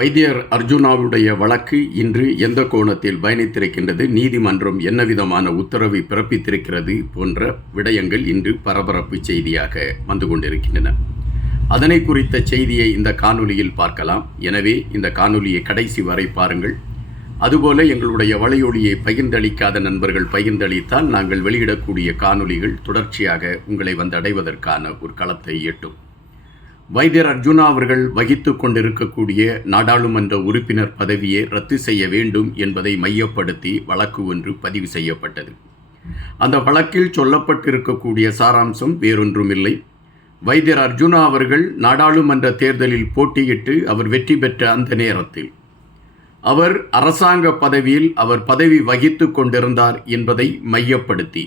வைத்தியர் அர்ஜுனாவுடைய வழக்கு இன்று எந்த கோணத்தில் பயணித்திருக்கின்றது? நீதிமன்றம் என்ன விதமான உத்தரவை பிறப்பித்திருக்கிறது போன்ற விடயங்கள் இன்று பரபரப்பு செய்தியாக வந்து கொண்டிருக்கின்றன. அதனை குறித்த செய்தியை இந்த காணொலியில் பார்க்கலாம். எனவே இந்த காணொலியை கடைசி வரை பாருங்கள். அதுபோல எங்களுடைய வலையொலியை பகிர்ந்தளிக்காத நண்பர்கள் பகிர்ந்தளித்தால் நாங்கள் வெளியிடக்கூடிய காணொலிகள் தொடர்ச்சியாக உங்களை வந்தடைவதற்கான ஒரு களத்தை எட்டும். வைத்தியர் அர்ஜுனா அவர்கள் வகித்து கொண்டிருக்கக்கூடிய நாடாளுமன்ற உறுப்பினர் பதவியை ரத்து செய்ய வேண்டும் என்பதை மையப்படுத்தி வழக்கு ஒன்று பதிவு செய்யப்பட்டது. அந்த வழக்கில் சொல்லப்பட்டிருக்கக்கூடிய சாராம்சம் வேறொன்றுமில்லை. வைத்தியர் அர்ஜுனா அவர்கள் நாடாளுமன்ற தேர்தலில் போட்டியிட்டு அவர் வெற்றி பெற்ற அந்த நேரத்தில் அவர் அரசாங்க பதவியில் அவர் பதவி வகித்து கொண்டிருந்தார் என்பதை மையப்படுத்தி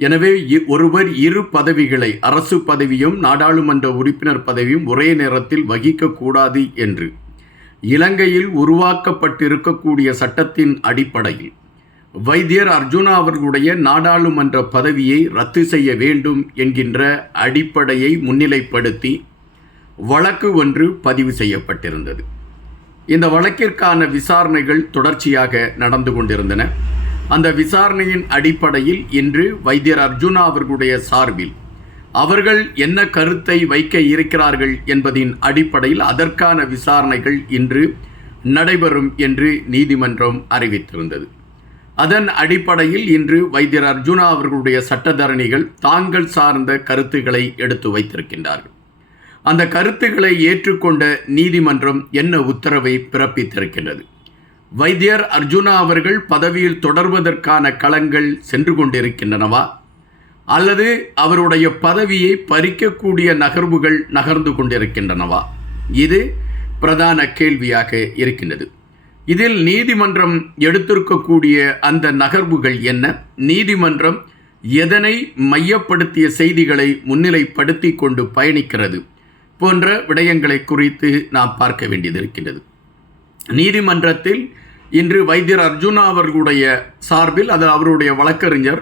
எனவே இ- ஒருவர் இரு பதவிகளை அரசு பதவியும் நாடாளுமன்ற உறுப்பினர் பதவியும் ஒரே நேரத்தில் வகிக்கக்கூடாது என்று. இலங்கையில் உருவாக்கப்பட்டிருக்கக்கூடிய சட்டத்தின் அடிப்படையில். வைத்தியர் அர்ஜுனா அவர்களுடைய நாடாளுமன்ற பதவியை ரத்து செய்ய வேண்டும் என்கின்ற அடிப்படையை முன்னிலைப்படுத்தி வழக்கு ஒன்று பதிவு செய்யப்பட்டிருந்தது. இந்த வழக்கிற்கான விசாரணைகள் தொடர்ச்சியாக நடந்து கொண்டிருந்தன. அந்த விசாரணையின் அடிப்படையில் இன்று வைத்தியர் அர்ஜுனா அவர்களுடைய சார்பில். அவர்கள் என்ன கருத்தை வைக்க இருக்கிறார்கள் என்பதின் அடிப்படையில் அதற்கான விசாரணைகள் இன்று நடைபெறும் என்று நீதிமன்றம் அறிவித்திருந்தது. அதன் அடிப்படையில் இன்று வைத்தியர் அர்ஜுனா அவர்களுடைய சட்டத்தரணிகள் தாங்கள் சார்ந்த கருத்துக்களை எடுத்து வைத்திருக்கின்றார்கள். அந்த கருத்துக்களை ஏற்றுக்கொண்ட நீதிமன்றம் என்ன உத்தரவை பிறப்பித்திருக்கின்றது? வைத்தியர் அர்ஜுனா அவர்கள் பதவியில் தொடர்வதற்கான களங்கள் சென்று கொண்டிருக்கின்றனவா? அல்லது அவருடைய பதவியை பறிக்கக்கூடிய நகர்வுகள் நகர்ந்து கொண்டிருக்கின்றனவா? இது பிரதான கேள்வியாக இருக்கின்றது. இதில் நீதிமன்றம் எடுத்திருக்கக்கூடிய அந்த நகர்வுகள் என்ன? நீதிமன்றம் எதனை மையப்படுத்திய செய்திகளை முன்னிலைப்படுத்தி கொண்டு பயணிக்கிறது போன்ற விடயங்களை குறித்து நாம் பார்க்க வேண்டியது இருக்கின்றது. நீதிமன்றத்தில் இன்று வைத்தியர் அர்ஜுனா அவர்களுடைய சார்பில் அது அவருடைய வழக்கறிஞர்.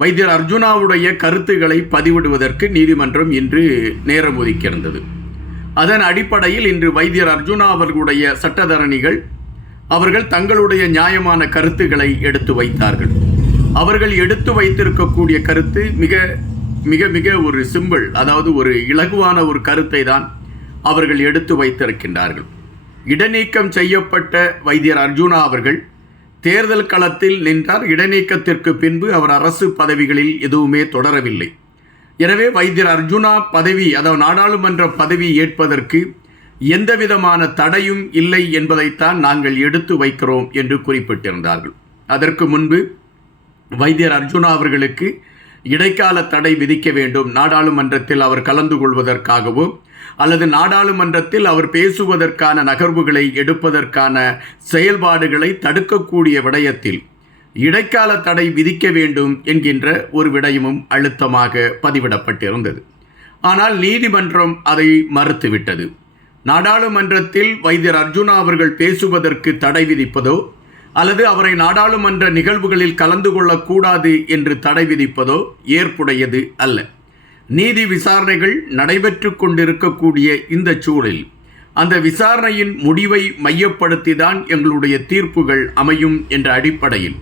வைத்தியர் அர்ஜுனாவுடைய கருத்துக்களை பதிவிடுவதற்கு நீதிமன்றம் இன்று நேரம் ஒதுக்கியிருந்தது. அதன் அடிப்படையில் இன்று வைத்தியர் அர்ஜுனா அவர்களுடைய சட்டத்தரணிகள் அவர்கள் தங்களுடைய நியாயமான கருத்துக்களை எடுத்து வைத்தார்கள். அவர்கள் எடுத்து வைத்திருக்கக்கூடிய கருத்து மிக மிக மிக ஒரு சிம்பிள் அதாவது ஒரு இலகுவான ஒரு கருத்தை தான் அவர்கள் எடுத்து வைத்திருக்கின்றார்கள். இடைநீக்கம் செய்யப்பட்ட வைத்தியர் அர்ஜுனா அவர்கள் தேர்தல் களத்தில் நின்றார். இடைநீக்கத்திற்கு பின்பு அவர் அரசு பதவிகளில் எதுவுமே தொடரவில்லை. எனவே வைத்தியர் அர்ஜுனா பதவி அதாவது நாடாளுமன்ற பதவி ஏற்பதற்கு எந்த விதமான தடையும் இல்லை என்பதைத்தான் நாங்கள் எடுத்து வைக்கிறோம் என்று குறிப்பிட்டிருந்தார்கள். அதற்கு முன்பு வைத்தியர் அர்ஜுனா அவர்களுக்கு இடைக்கால தடை விதிக்க வேண்டும். நாடாளுமன்றத்தில் அவர் கலந்து கொள்வதற்காகவும் அல்லது நாடாளுமன்றத்தில் அவர் பேசுவதற்கான நகர்வுகளை எடுப்பதற்கான செயல்பாடுகளை தடுக்கக்கூடிய விடயத்தில் இடைக்கால தடை விதிக்க வேண்டும் என்கின்ற ஒரு விடயமும் அழுத்தமாக பதிவிடப்பட்டிருந்தது. ஆனால் நீதிமன்றம் அதை மறுத்துவிட்டது. நாடாளுமன்றத்தில் வைத்தியர் அர்ஜுனா அவர்கள் பேசுவதற்கு தடை விதிப்பதோ அல்லது அவரை நாடாளுமன்ற நிகழ்வுகளில் கலந்து கொள்ளக்கூடாது என்று தடை விதிப்பதோ ஏற்புடையது அல்ல. நீதி விசாரணைகள் நடைபெற்று கொண்டிருக்கக்கூடிய இந்த சூழலில் அந்த விசாரணையின் முடிவை மையப்படுத்தி தான் எங்களுடைய தீர்ப்புகள் அமையும் என்ற அடிப்படையில்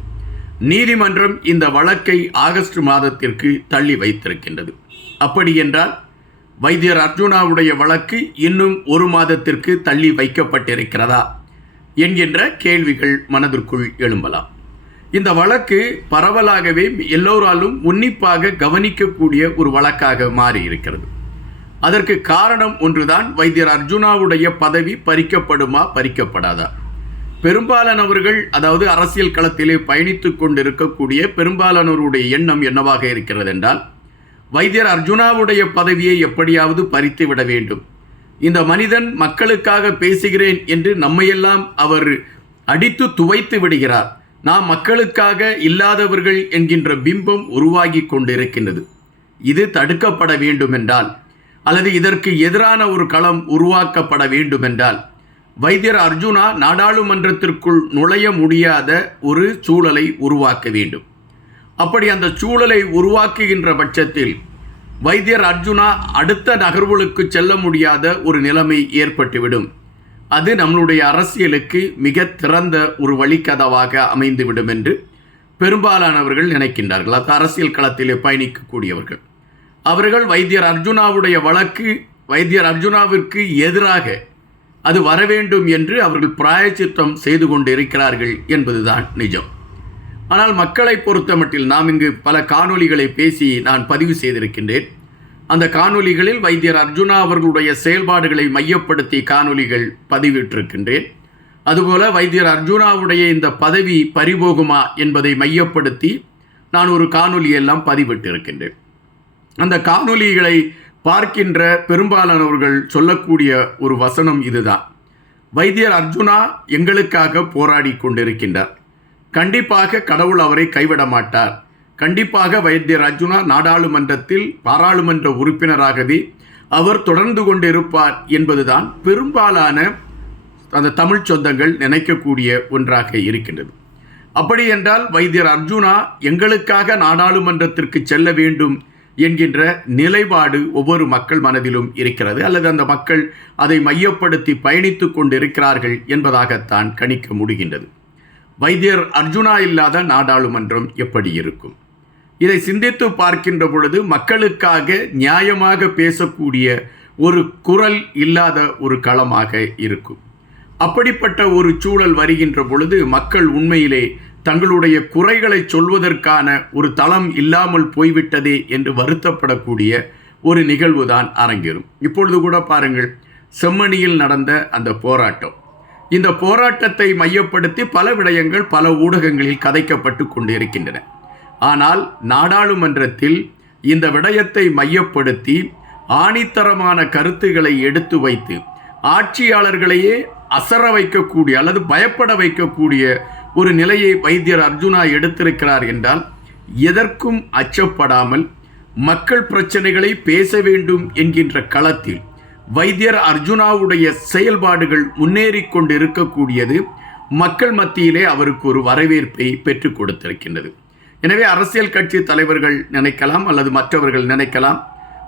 நீதிமன்றம் இந்த வழக்கை ஆகஸ்ட் மாதத்திற்கு தள்ளி வைத்திருக்கின்றது. அப்படி என்றால் வைத்தியர் அர்ஜுனாவுடைய வழக்கு இன்னும் ஒரு மாதத்திற்கு தள்ளி வைக்கப்பட்டிருக்கிறதா? என்கின்ற கேள்விகள் மனதிற்குள் எழும்பலாம். இந்த வழக்கு பரவலாகவே எல்லோராலும் உன்னிப்பாக கவனிக்கக்கூடிய ஒரு வழக்காக மாறி இருக்கிறது அதற்கு காரணம் ஒன்றுதான் வைத்தியர் அர்ஜுனாவுடைய பதவி பறிக்கப்படுமா பறிக்கப்படாதா? பெரும்பாலானவர்கள் அதாவது அரசியல் களத்திலே பயணித்து கொண்டிருக்கக்கூடிய பெரும்பாலானவருடைய எண்ணம் என்னவாக இருக்கிறது என்றால் வைத்தியர் அர்ஜுனாவுடைய பதவியை எப்படியாவது பறித்து விட வேண்டும். இந்த மனிதன் மக்களுக்காக பேசுகிறேன் என்று நம்மையெல்லாம் அவர் அடித்து துவைத்து விடுகிறார். நாம் மக்களுக்காக இல்லாதவர்கள் என்கின்ற பிம்பம் உருவாகி கொண்டிருக்கின்றது. இது தடுக்கப்பட வேண்டுமென்றால் அல்லது இதற்கு எதிரான ஒரு களம் உருவாக்கப்பட வேண்டுமென்றால் வைத்தியர் அர்ஜுனா நாடாளுமன்றத்திற்குள் நுழைய முடியாத ஒரு சூழலை உருவாக்க வேண்டும். அப்படி அந்த சூழலை உருவாக்குகின்ற பட்சத்தில் வைத்தியர் அர்ஜுனா அடுத்த நகர்வுகளுக்கு செல்ல முடியாத ஒரு நிலைமை ஏற்பட்டுவிடும். அது நம்மளுடைய அரசியலுக்கு மிக திறந்த ஒரு வழிக்கதவாக அமைந்துவிடும் என்று பெரும்பாலானவர்கள் நினைக்கின்றார்கள். அது அரசியல் களத்திலே பயணிக்கக்கூடியவர்கள். அவர்கள் வைத்தியர் அர்ஜுனாவுடைய வழக்கு வைத்தியர் அர்ஜுனாவிற்கு எதிராக அது வர வேண்டும் என்று அவர்கள் பிராயச்சித்தம் செய்து கொண்டு இருக்கிறார்கள் என்பதுதான் நிஜம். ஆனால் மக்களை பொறுத்தமட்டில் நாம் இங்கு பல காணொளிகளை பேசி நான் பதிவு செய்திருக்கின்றேன். அந்த காணொலிகளில் வைத்தியர் அர்ஜுனா அவர்களுடைய செயல்பாடுகளை மையப்படுத்தி காணொலிகள் பதிவிட்டிருக்கின்றேன். அதுபோல வைத்தியர் அர்ஜுனாவுடைய இந்த பதவி பறிபோகுமா என்பதை மையப்படுத்தி நான் ஒரு காணொலியெல்லாம் பதிவிட்டிருக்கின்றேன். அந்த காணொலிகளை பார்க்கின்ற பெரும்பாலானவர்கள் சொல்லக்கூடிய ஒரு வசனம் இதுதான். வைத்தியர் அர்ஜுனா எங்களுக்காக போராடி கொண்டிருக்கின்றார். கண்டிப்பாக கடவுள் அவரை கைவிட மாட்டார். கண்டிப்பாக வைத்தியர் அர்ஜுனா நாடாளுமன்றத்தில் பாராளுமன்ற உறுப்பினராகவே அவர் தொடர்ந்து கொண்டிருப்பார் என்பதுதான் பெரும்பாலான அந்த தமிழ் சொந்தங்கள் நினைக்கக்கூடிய ஒன்றாக இருக்கின்றது. அப்படி என்றால் வைத்தியர் அர்ஜுனா எங்களுக்காக நாடாளுமன்றத்திற்கு செல்ல வேண்டும் என்கின்ற நிலைப்பாடு ஒவ்வொரு மக்கள் மனதிலும் இருக்கிறது. அல்லது அந்த மக்கள் அதை மையப்படுத்தி பயணித்து கொண்டிருக்கிறார்கள் என்பதாகத்தான் கணிக்க முடிகின்றது. வைத்தியர் அர்ஜுனா இல்லாத நாடாளுமன்றம் எப்படி இருக்கும்? இதை சிந்தித்து பார்க்கின்ற பொழுது மக்களுக்காக நியாயமாக பேசக்கூடிய ஒரு குரல் இல்லாத ஒரு களமாக இருக்கும். அப்படிப்பட்ட ஒரு சூழல் வருகின்ற பொழுது மக்கள் உண்மையிலே தங்களுடைய குறைகளை சொல்வதற்கான ஒரு தளம் இல்லாமல் போய்விட்டதே என்று வருத்தப்படக்கூடிய ஒரு நிகழ்வுதான் அரங்கேறும். இப்பொழுது கூட பாருங்கள் செம்மணியில் நடந்த அந்த போராட்டம். இந்த போராட்டத்தை மையப்படுத்தி பல விடயங்கள் பல ஊடகங்களில் கதைக்கப்பட்டு கொண்டிருக்கின்றன. ஆனால் நாடாளுமன்றத்தில் இந்த விடயத்தை மையப்படுத்தி ஆணித்தரமான கருத்துக்களை எடுத்து வைத்து ஆட்சியாளர்களையே அசர வைக்கக்கூடிய அல்லது பயப்பட வைக்கக்கூடிய ஒரு நிலையை வைத்தியர் அர்ஜுனா எடுத்திருக்கிறார் என்றால் எதற்கும் அச்சப்படாமல் மக்கள் பிரச்சனைகளை பேச வேண்டும் என்கின்ற களத்தில் வைத்தியர் அர்ஜுனாவுடைய செயல்பாடுகள் முன்னேறி கொண்டு இருக்கக்கூடியது மக்கள் மத்தியிலே அவருக்கு ஒரு வரவேற்பை பெற்றுக் கொடுத்திருக்கின்றது. எனவே அரசியல் கட்சி தலைவர்கள் நினைக்கலாம் அல்லது மற்றவர்கள் நினைக்கலாம்.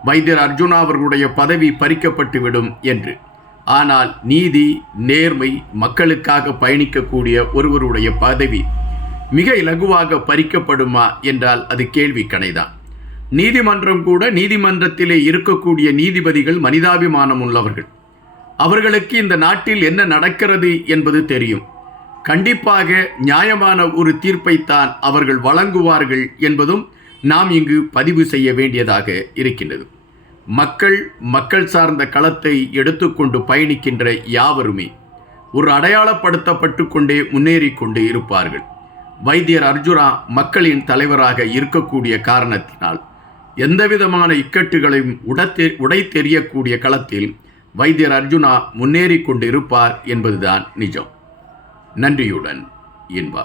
வைத்தியர் அர்ஜுனா அவர்களுடைய பதவி பறிக்கப்பட்டுவிடும் என்று. ஆனால் நீதி நேர்மை மக்களுக்காக பயணிக்கக்கூடிய ஒருவருடைய பதவி மிக இலகுவாக பறிக்கப்படுமா என்றால் அது கேள்வி கணைதான். நீதிமன்றம் கூட நீதிமன்றத்திலே இருக்கக்கூடிய நீதிபதிகள் மனிதாபிமானம் உள்ளவர்கள். அவர்களுக்கு இந்த நாட்டில் என்ன நடக்கிறது என்பது தெரியும். கண்டிப்பாக நியாயமான ஒரு தீர்ப்பைத்தான் அவர்கள் வழங்குவார்கள் என்பதும் நாம் இங்கு பதிவு செய்ய வேண்டியதாக இருக்கின்றது. மக்கள் மக்கள் சார்ந்த களத்தை எடுத்துக்கொண்டு பயணிக்கின்ற யாவருமே ஒரு அடையாளப்படுத்தப்பட்டு கொண்டே முன்னேறி கொண்டு இருப்பார்கள். வைத்தியர் அர்ஜுனா மக்களின் தலைவராக இருக்கக்கூடிய காரணத்தினால் எந்தவிதமான இக்கட்டுகளையும் உடத்தெ உடை தெரியக்கூடிய களத்தில் வைத்தியர் அர்ஜுனா முன்னேறி கொண்டிருப்பார் என்பதுதான் நிஜம். நன்றியுடன் இன்பா.